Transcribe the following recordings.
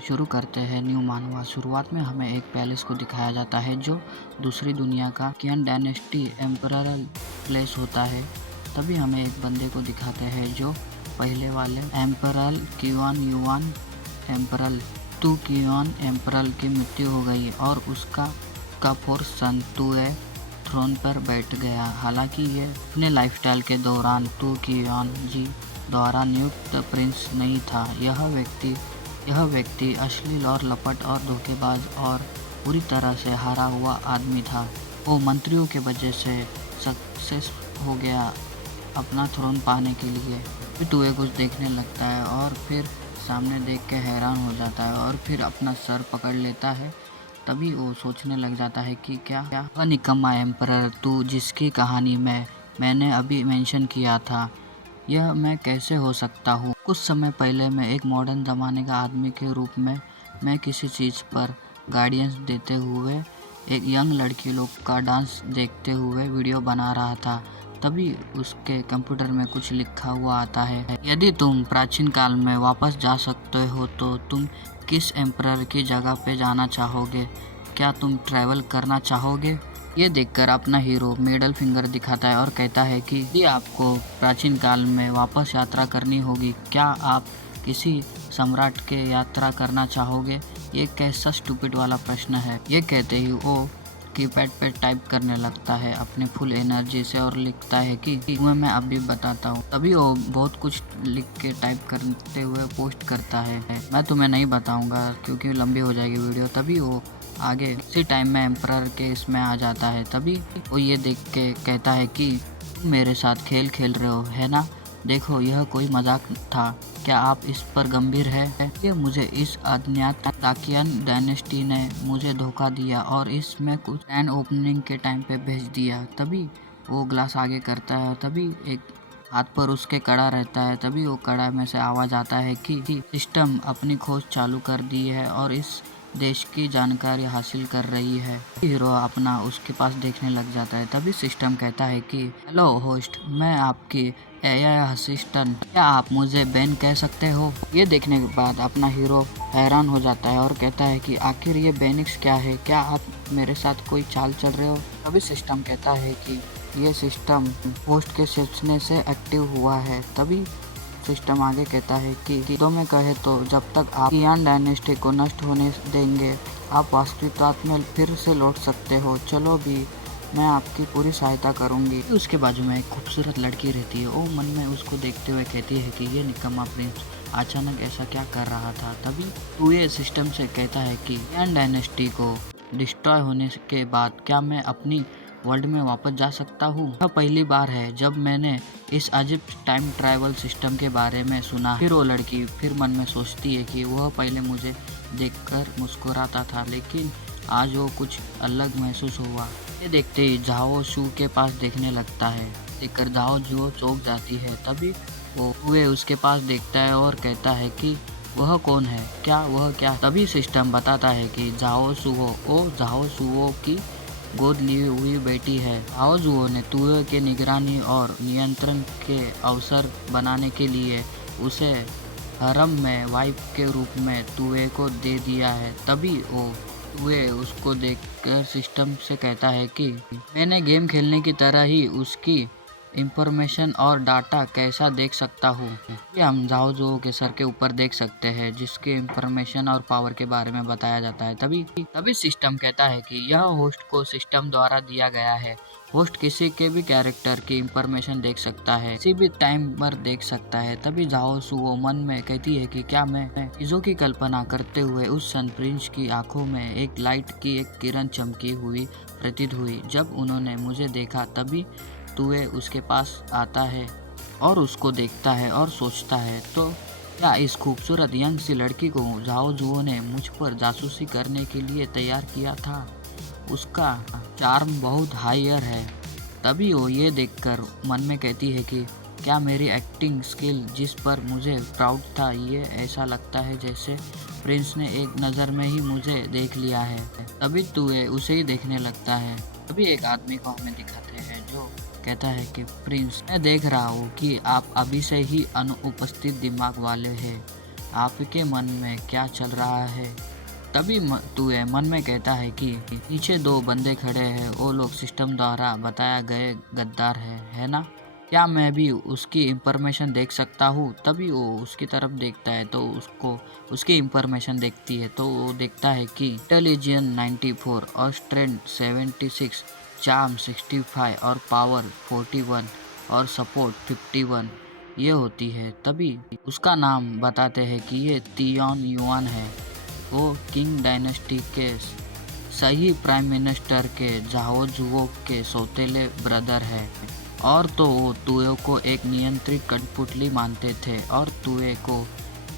शुरू करते हैं न्यू मानवा। शुरुआत में हमें एक पैलेस को दिखाया जाता है जो दूसरी दुनिया का कियन डायनेस्टी एम्परल प्लेस होता है। तभी हमें एक बंदे को दिखाते हैं जो पहले वाले एम्परल क्यूआन युआन एम्परल तू क्यूआन एम्परल की मृत्यु हो गई और उसका फोर्थ सन तुए थ्रोन पर बैठ गया। हालांकि ये अपने लाइफस्टाइल के दौरान तू क्यूआन जी द्वारा नियुक्त प्रिंस नहीं था। यह व्यक्ति अश्लील और लपट और धोखेबाज और पूरी तरह से हारा हुआ आदमी था। वो मंत्रियों के वजह से सक्सेस हो गया अपना थ्रोन पाने के लिए। फिर टूए कुछ देखने लगता है और फिर सामने देख के हैरान हो जाता है और फिर अपना सर पकड़ लेता है। तभी वो सोचने लग जाता है कि क्या वह निकम्मा एम्परर तू जिसकी कहानी मैंने अभी मेंशन किया था, यह मैं कैसे हो सकता हूँ। कुछ समय पहले मैं एक मॉडर्न ज़माने का आदमी के रूप में मैं किसी चीज़ पर गाइडेंस देते हुए एक यंग लड़की लोग का डांस देखते हुए वीडियो बना रहा था। तभी उसके कंप्यूटर में कुछ लिखा हुआ आता है, यदि तुम प्राचीन काल में वापस जा सकते हो तो तुम किस एम्परर की जगह पे जाना चाहोगे? क्या तुम ट्रैवल करना चाहोगे? ये देखकर अपना हीरो मिडल फिंगर दिखाता है और कहता है कि यदि आपको प्राचीन काल में वापस यात्रा करनी होगी, क्या आप किसी सम्राट के यात्रा करना चाहोगे? ये कैसा स्टूपिड वाला प्रश्न है। ये कहते ही वो कीपैड पे टाइप करने लगता है अपने फुल एनर्जी से और लिखता है कि तुम्हें मैं अभी बताता हूँ। तभी वो बहुत कुछ लिख के टाइप करते हुए पोस्ट करता है। मैं तुम्हें नहीं बताऊंगा क्योंकि लंबी हो जाएगी वीडियो। तभी वो आगे इसी टाइम में एम्परर के इसमें आ जाता है। तभी वो ये देख के कहता है कि तुम मेरे साथ खेल खेल रहे हो है ना? देखो यह कोई मजाक था, क्या आप इस पर गंभीर है? ये मुझे इस अज्ञात ताकियन डायनेस्टी ने मुझे धोखा दिया और इसमें कुछ ग्रैंड ओपनिंग के टाइम पे भेज दिया। तभी वो ग्लास आगे करता है और तभी एक हाथ पर उसके कड़ा रहता है। तभी वो कड़ा में से आवाज आता है कि सिस्टम अपनी खोज चालू कर दी है और इस देश की जानकारी हासिल कर रही है। हीरो अपना उसके पास देखने लग जाता है। तभी सिस्टम कहता है कि हेलो होस्ट, मैं आपकी एआई असिस्टेंट, क्या आप मुझे बेन कह सकते हो? ये देखने के बाद अपना हीरो हैरान हो जाता है और कहता है कि आखिर ये बेनिक्स क्या है? क्या आप मेरे साथ कोई चाल चल रहे हो? तभी सिस्टम कहता है कि ये सिस्टम होस्ट के सोचने से एक्टिव हुआ है। तभी सिस्टम आगे कहता है कि दो में कहे तो जब तक आप कियान डायनेस्टी को नष्ट होने देंगे, आप वास्तविकता में फिर से लौट सकते हो। चलो भी, मैं आपकी पूरी सहायता करूंगी। उसके बाजू में एक खूबसूरत लड़की रहती है। वो मन में उसको देखते हुए कहती है कि ये निकम्मा प्रिंस अचानक ऐसा क्या कर रहा था। तभी वो ये सिस्टम से कहता है कि कियान डायनेस्टी को डिस्ट्रॉय होने के बाद क्या मैं अपनी वर्ल्ड में वापस जा सकता हूँ? यह पहली बार है जब मैंने इस अजीब टाइम ट्रैवल सिस्टम के बारे में सुना। फिर वो लड़की फिर मन में सोचती है कि वह पहले मुझे देखकर मुस्कुराता था, लेकिन आज वो कुछ अलग महसूस हुआ। ये देखते ही झाओ शू के पास देखने लगता है। देखकर झाओ जो चौंक जाती है। तभी वो उसके पास देखता है और कहता है कि वह कौन है? क्या? तभी सिस्टम बताता है कि झाओ सुओ की गोद ली हुई बेटी है। झाओ जुओ ने तुए के निगरानी और नियंत्रण के अवसर बनाने के लिए उसे हरम में वाइफ के रूप में तुए को दे दिया है। तभी वो तुए उसको देखकर सिस्टम से कहता है कि मैंने गेम खेलने की तरह ही उसकी इंफॉर्मेशन और डाटा कैसा देख सकता हूँ। ये हम झाओ जुओ के सर के ऊपर देख सकते हैं जिसके इंफॉर्मेशन और पावर के बारे में बताया जाता है। तभी सिस्टम कहता है कि यह होस्ट को सिस्टम द्वारा दिया गया है। होस्ट किसी के भी कैरेक्टर की इंफॉर्मेशन देख सकता है, किसी भी टाइम पर देख सकता है। तभी झाओ सुओ मन में कहती है कि क्या मैं चीजों की कल्पना करते हुए उस सन प्रिंस की आंखों में एक लाइट की एक किरण चमकी हुई प्रतीत हुई जब उन्होंने मुझे देखा। तभी तुए उसके पास आता है और उसको देखता है और सोचता है, तो क्या इस खूबसूरत यंग सी लड़की को झाओ जुओ ने मुझ पर जासूसी करने के लिए तैयार किया था? उसका चार्म बहुत हायर है। तभी वो ये देखकर मन में कहती है कि क्या मेरी एक्टिंग स्किल जिस पर मुझे प्राउड था, ये ऐसा लगता है जैसे प्रिंस ने एक नज़र में ही मुझे देख लिया है। तभी तुए उसे ही देखने लगता है। तभी एक आदमी को हमें दिखाते हैं जो कहता है कि प्रिंस, मैं देख रहा हूँ कि आप अभी से ही अनुपस्थित दिमाग वाले हैं। आपके मन में क्या चल रहा है? तभी तुए मन में कहता है कि पीछे दो बंदे खड़े हैं, वो लोग सिस्टम द्वारा बताया गए गद्दार है ना? क्या मैं भी उसकी इंफॉर्मेशन देख सकता हूँ? तभी वो उसकी तरफ देखता है तो उसको उसकी इंफॉर्मेशन देखती है तो वो देखता है कि इंटेलिजेंस 94 और स्ट्रेंथ 76, चार्म 65 और पावर 41 और सपोर्ट 51 ये होती है। तभी उसका नाम बताते हैं कि ये तियोन युआन है। वो किंग डायनेस्टी के सही प्राइम मिनिस्टर के जाओ जुओ के सौतेले ब्रदर है। और तो वो तुए को एक नियंत्रित कठपुतली मानते थे और तुए को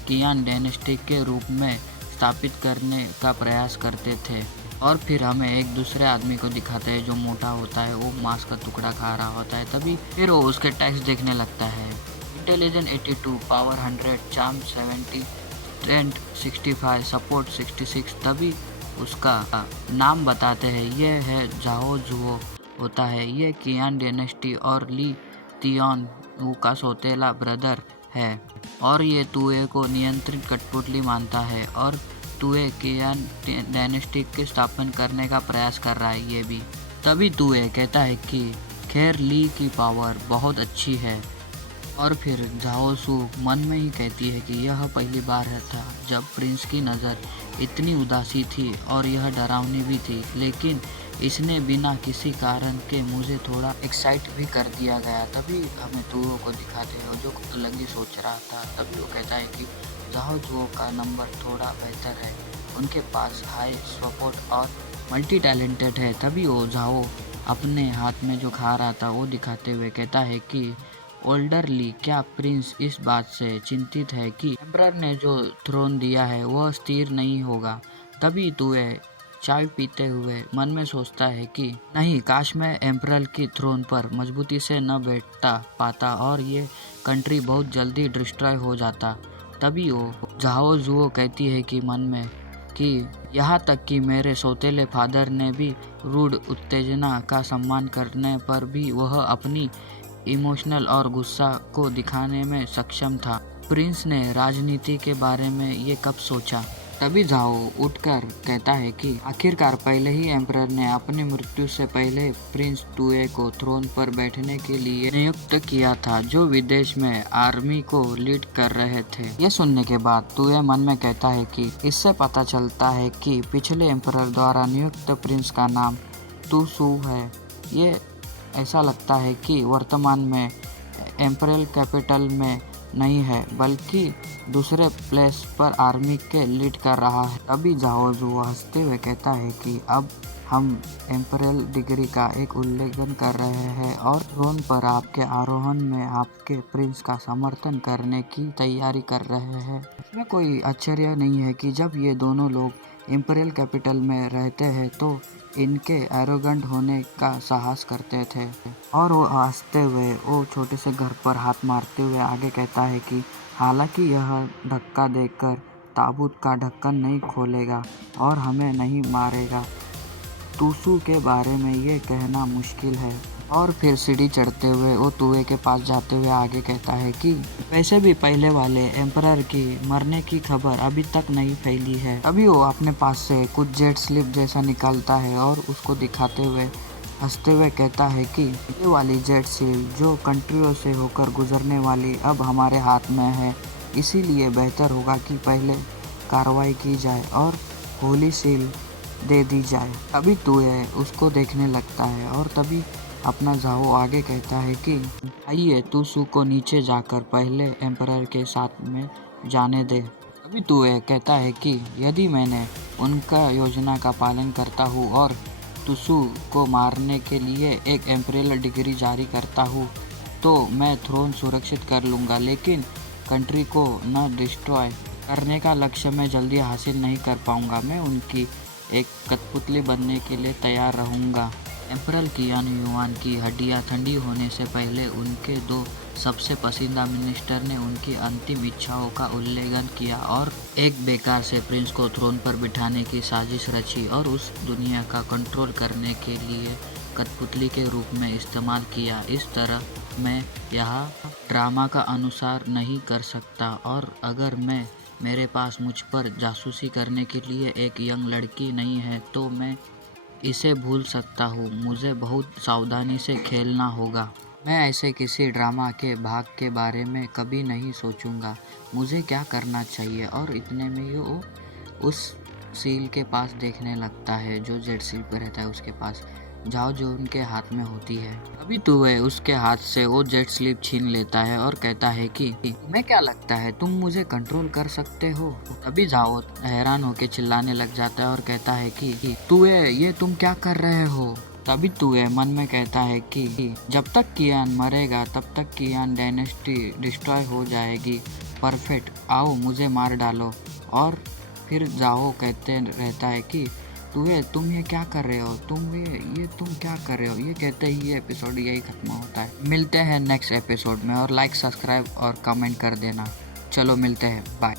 कियान डायनेस्टी के रूप में स्थापित करने का प्रयास करते थे। और फिर हमें एक दूसरे आदमी को दिखाते हैं जो मोटा होता है, वो मांस का टुकड़ा खा रहा होता है। तभी फिर वो उसके टैक्स देखने लगता है। Intelligence 82, power 100, charm 70, strength 65, support 66। तभी उसका नाम बताते हैं ये है जाओ जुओ होता है। ये कियान डायनेस्टी और ली तियोन का सौतेला ब्रदर है और ये तुए को नियंत्रित कठपुतली मानता है और तुए कियान डायनेस्टी के स्थापन करने का प्रयास कर रहा है ये भी। तभी तुए कहता है कि खैर ली की पावर बहुत अच्छी है। और फिर झाओ सू मन में ही कहती है कि यह पहली बार था जब प्रिंस की नज़र इतनी उदासी थी और यह डरावनी भी थी, लेकिन इसने बिना किसी कारण के मुझे थोड़ा एक्साइट भी कर दिया गया। तभी हमें तुओ को दिखाते हैं जो अलग ही सोच रहा था। तभी वो कहता है कि झाओ जुओ का नंबर थोड़ा बेहतर है, उनके पास हाई सपोर्ट और मल्टी टैलेंटेड है। तभी वो झाओ अपने हाथ में जो खा रहा था वो दिखाते हुए कहता है कि ओल्डर ली, क्या प्रिंस इस बात से चिंतित है कि एम्परर ने जो थ्रोन दिया है वह स्थिर नहीं होगा? तभी तुए चाय पीते हुए मन में सोचता है कि नहीं, काश मैं एम्परर की थ्रोन पर मजबूती से न बैठता पाता और ये कंट्री बहुत जल्दी डिस्ट्रॉय हो जाता। तभी वो झाओ जुओ कहती है कि मन में कि यहाँ तक कि मेरे सौतेले फादर ने भी रूड उत्तेजना का सम्मान करने पर भी वह अपनी इमोशनल और गुस्सा को दिखाने में सक्षम था। प्रिंस ने राजनीति के बारे में ये कब सोचा? तभी झाओ उठकर कहता है कि आखिरकार पहले ही एम्परर ने अपनी मृत्यु से पहले प्रिंस तुए को थ्रोन पर बैठने के लिए नियुक्त किया था, जो विदेश में आर्मी को लीड कर रहे थे। ये सुनने के बाद तुए मन में कहता है कि इससे पता चलता है कि पिछले एम्परर द्वारा नियुक्त प्रिंस का नाम तुसू है। ये ऐसा लगता है कि वर्तमान में एम्परल कैपिटल में नहीं है बल्कि दूसरे प्लेस पर आर्मी के लीड कर रहा है। तभी झाओ जुओ हंसते हुए कहता है कि अब हम एम्परल डिग्री का एक उल्लेखन कर रहे हैं और थ्रोन पर आपके आरोहण में आपके प्रिंस का समर्थन करने की तैयारी कर रहे हैं। इसमें कोई आश्चर्य नहीं है कि जब ये दोनों लोग इम्पीरियल कैपिटल में रहते हैं तो इनके एरोगेंट होने का साहस करते थे। और वो हंसते हुए वो छोटे से घर पर हाथ मारते हुए आगे कहता है कि हालांकि यह धक्का देकर ताबूत का ढक्कन नहीं खोलेगा और हमें नहीं मारेगा, तुसू के बारे में ये कहना मुश्किल है। और फिर सीढ़ी चढ़ते हुए वो तुए के पास जाते हुए आगे कहता है कि वैसे भी पहले वाले एम्परर की मरने की खबर अभी तक नहीं फैली है। अभी वो अपने पास से कुछ जेट स्लिप जैसा निकालता है और उसको दिखाते हुए हंसते हुए कहता है कि ये वाली जेट सील जो कंट्रियों से होकर गुजरने वाली अब हमारे हाथ में है, इसीलिए बेहतर होगा कि पहले कार्रवाई की जाए और होली सील दे दी जाए। तभी तुए उसको देखने लगता है और तभी अपना झाओ आगे कहता है कि आइए तुसू को नीचे जाकर पहले एम्परर के साथ में जाने दे। तभी तुए कहता है कि यदि मैंने उनका योजना का पालन करता हूँ और तुसू को मारने के लिए एक एम्परल डिग्री जारी करता हूँ तो मैं थ्रोन सुरक्षित कर लूँगा, लेकिन कंट्री को न डिस्ट्रॉय करने का लक्ष्य मैं जल्दी हासिल नहीं कर पाऊँगा। मैं उनकी एक कठपुतली बनने के लिए तैयार रहूँगा। एम्परल कियान युआन की हड्डियाँ ठंडी होने से पहले उनके दो सबसे पसंदीदा मिनिस्टर ने उनकी अंतिम इच्छाओं का उल्लंघन किया और एक बेकार से प्रिंस को थ्रोन पर बिठाने की साजिश रची और उस दुनिया का कंट्रोल करने के लिए कठपुतली के रूप में इस्तेमाल किया। इस तरह मैं यहाँ ड्रामा का अनुसार नहीं कर सकता और अगर मैं मेरे पास मुझ पर जासूसी करने के लिए एक यंग लड़की नहीं है तो मैं इसे भूल सकता हूँ। मुझे बहुत सावधानी से खेलना होगा। मैं ऐसे किसी ड्रामा के भाग के बारे में कभी नहीं सोचूंगा। मुझे क्या करना चाहिए। और इतने में ही वो उस सील के पास देखने लगता है जो जेट सील पे रहता है उसके पास। जाओ जो उनके हाथ में होती है। अभी तुम्हें उसके हाथ से वो जेट स्लीप छीन लेता है और कहता है कि तुम्हें क्या लगता है तुम मुझे कंट्रोल कर सकते हो। तभी जाओ हैरान होके चिल्लाने लग जाता है और कहता है कि ये तुम क्या कर रहे हो। तभी तुए मन में कहता है कि जब तक कियान मरेगा तब तक कियान डायनेस्टी डिस्ट्रॉय हो जाएगी। परफेक्ट, आओ मुझे मार डालो। और फिर जाओ कहते रहता है कि तुम ये क्या कर रहे हो। तुम क्या कर रहे हो। ये कहते ही ये एपिसोड यही खत्म होता है। मिलते हैं नेक्स्ट एपिसोड में और लाइक सब्सक्राइब और कमेंट कर देना। चलो मिलते हैं, बाय।